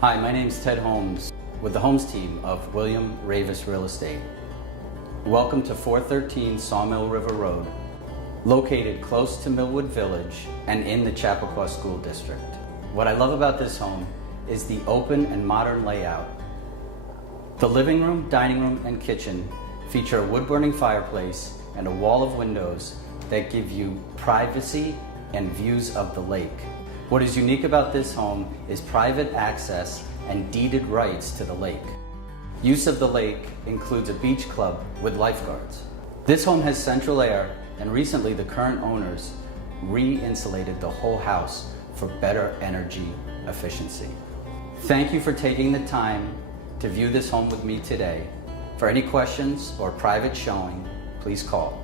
Hi, my name is Ted Holmes with the Holmes team of William Ravis Real Estate. Welcome to 413 Sawmill River Road, located close to Millwood Village and in the Chappaqua School District. What I love about this home is the open and modern layout. The living room, dining room, and kitchen feature a wood-burning fireplace and a wall of windows that give you privacy and views of the lake. What is unique about this home is private access and deeded rights to the lake. Use of the lake includes a beach club with lifeguards. This home has central air, and recently the current owners re-insulated the whole house for better energy efficiency. Thank you for taking the time to view this home with me today. For any questions or private showing, please call